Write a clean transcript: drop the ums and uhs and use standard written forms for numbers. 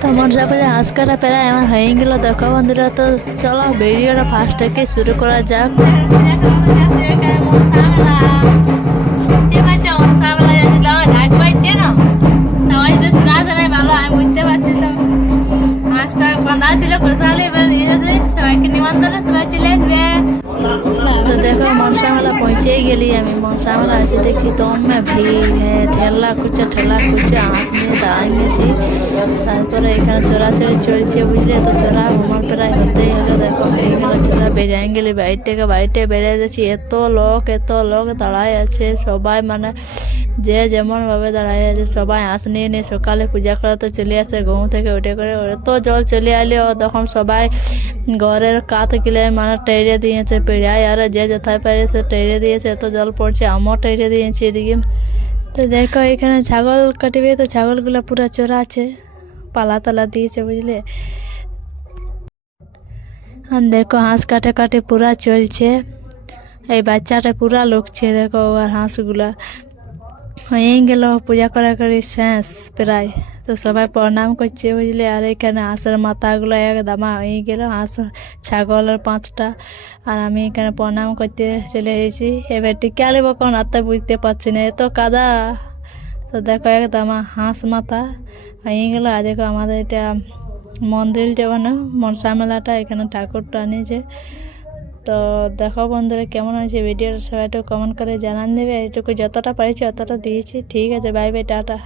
তো মনসা পূজা হাঁস কাটা প্রায় আমার হয়ে গেল। দেখো বন্ধুরা, তো চলো ভিডিওটা ফার্স্ট থেকে শুরু করা যাক। तो देखो मनसा मेला पहुंचे गली। मनसा मेला एसे देखी तो में भीड़ है, ठेला कुछ हाथ में दाई में थी। তারপরে এখানে চোরাচুরি চলছে বুঝলে। তো চোরা ঘুমার প্রায় হতেই হলো। দেখো হয়ে গেল চোরা বেরিয়ে গেলি বাইরে বেরিয়ে যাচ্ছি। এত লোক দাঁড়ায় আছে সবাই, মানে যে যেমন ভাবে দাঁড়ায় আছে সবাই আঁশ নিয়ে সকালে পূজা করাতে চলে আসে ঘুম থেকে উঠে করে। এত জল চলে আলো তখন সবাই ঘরের কাত গিলে মানে টেরে দিয়েছে পেড়ায়, আর যে যথায় পারে সে টেরে দিয়েছে। এত জল পড়ছে, আমও টেরে দিয়েছি এদিকে। তো দেখো এখানে ছাগল কাটবে, তো ছাগলগুলো পুরো চোরা আছে, পালা তালা দিয়েছে বুঝলে। আর দেখো হাঁস কাটে পুরা চলছে। এই বাচ্চাটা পুরা লোকছে দেখো। আর হাঁসগুলা হয়ে গেল পূজা করে শেষ প্রায়। তো সবাই প্রণাম করছে বুঝলে। আর এখানে হাঁসের মাথাগুলো একদম হয়ে গেল, হাঁস ছাগলের 5টা। আর আমি এখানে প্রণাম করতে চলে এসেছি। এবার টিকা নেব কোন আর তো বুঝতে পারছি না, এত কাদা। তো দেখো একদম হাঁস মাথা হয়ে গেল। আর দেখো আমাদের এটা মন্দির যেমন মনসা মেলাটা, এখানে ঠাকুরটা আনিয়েছে। তো দেখো বন্ধুরা কেমন হয়েছে ভিডিওটা, সবাই একটু কমেন্ট করে জানান দেবে। এইটুকু যতটা পারিছি অতটা দিয়েছি। ঠিক আছে, বাই বাই, টাটা।